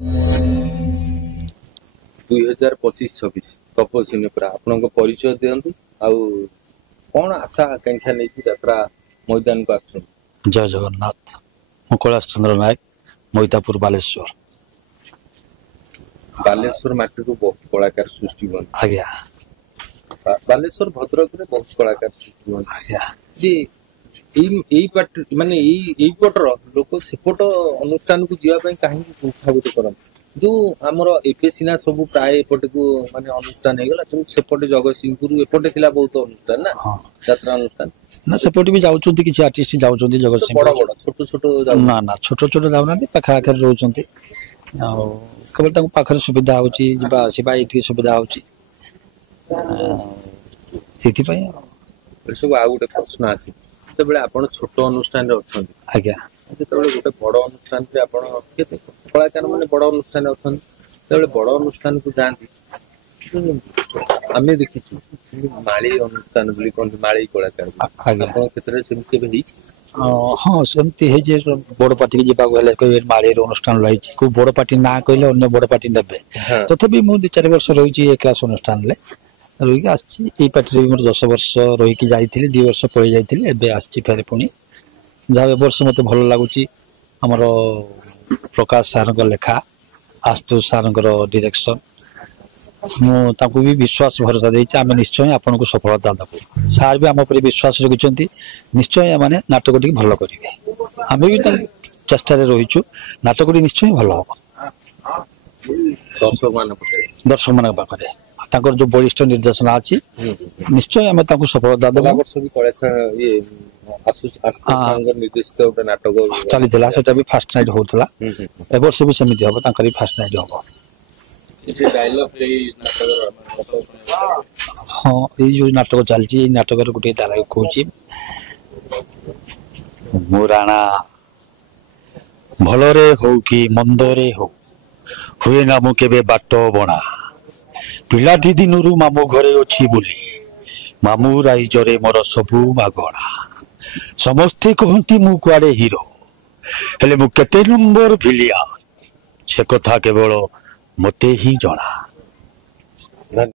2025-26 तपस्विनी पूरा आपण परिचय दिंतु आउ कौन आशा आकांक्षा नहीं यात्रा मैदान को आस जय जगन्नाथ मु कैलाश चंद्र नायक मोहितापुर बालेश्वर बालेश्वर माटी को बहुत कलाकार सृष्टि बन आज्ञा बालेश्वर भद्रक रे बहुत कलाकार सृष्टि बन आज्ञा जी एई पाट माने एई पटर लोक सेपट अनुष्ठान को जीवा पई काहे प्रभावित करन जो हमर एपे सिना सब प्राय एपटे को माने अनुष्ठान हे गेला तो सेपटे जगतसिंहपुर एपटे थिला बहुत अनुष्ठान ना यात्रा अनुष्ठान ना सेपटे भी जाउचंती किछि आर्टिस्ट जाउचंती जगतसिंहपुर बड़ बड़ छोट छोट ना ना छोट छोट जाउना पाखा आखर रहउचंती केवल ताको पाखर सुविधा होची जिबा सिबा एठी सुविधा होची एथि पई सब आ गोटे प्रश्न आसी तबले आपण छोट अनुष्ठान रे अछंती आज्ञा तबले गोटे बड़ अनुष्ठान रे आपण केते कलाकार माने बड़ अनुष्ठान अछंती तबले बड़ अनुष्ठान को जानती आमे देखिछु माळी अनुष्ठान बोली कोन माळी कलाकार आज्ञा आपण केतरे सेमति बे हिच हाँ सेमती है जे बड़ पार्टी के जीवा गले कोई माळी अनुष्ठान रही को बड़ पार्टी ना कहले अन्य बड़ पार्टी नेबे तथापि मु 2-4 वर्ष रही ए क्लास अनुष्ठान ले रही आछि ए पार्टी रे मोर 10 वर्ष रही की जाइथिली 2 वर्ष पळी जाइथिली एबे आछि फेरे पुनी जा वर्ष मते भलो लागुची हमर प्रकाश सार को लेखा आस्तु सार को डायरेक्शन मु ताको भी विश्वास भरोसा देछि आमे निश्चय आपन को सफलता दबु सार भी हम ऊपर विश्वास रखिचंती निश्चय माने नाटक टी भलो करिवे आमे भी त चेष्टा रे रहिछु नाटक टी निश्चय भलो हो दर्शक मान पाखरे ताकर जो वरिष्ठ निर्देशना अछि निश्चय आमे ताको सफलता दबु वर्ष भी कलेस ये आसु निर्देशित गोटे नाटक चली दिला सेटा भी फास्ट नाइट होतला ए वर्ष भी समिति हो ताकरी फास्ट नाइट हो हाँ ये जो नाटक चलती नाटक गोटे डायलॉग कहूँ मो राणा भलरे हो कि मंदरे हो हुए ना मु केबे बाट बणा पिलाटी दिनरु मामू घरे अछि बोली मामू राइजरे मोर सबु मागणा समस्ते कहती मु कुआडे हीरो हेले मु केते नंबर भिलिया से कथा केवल मते ही जना।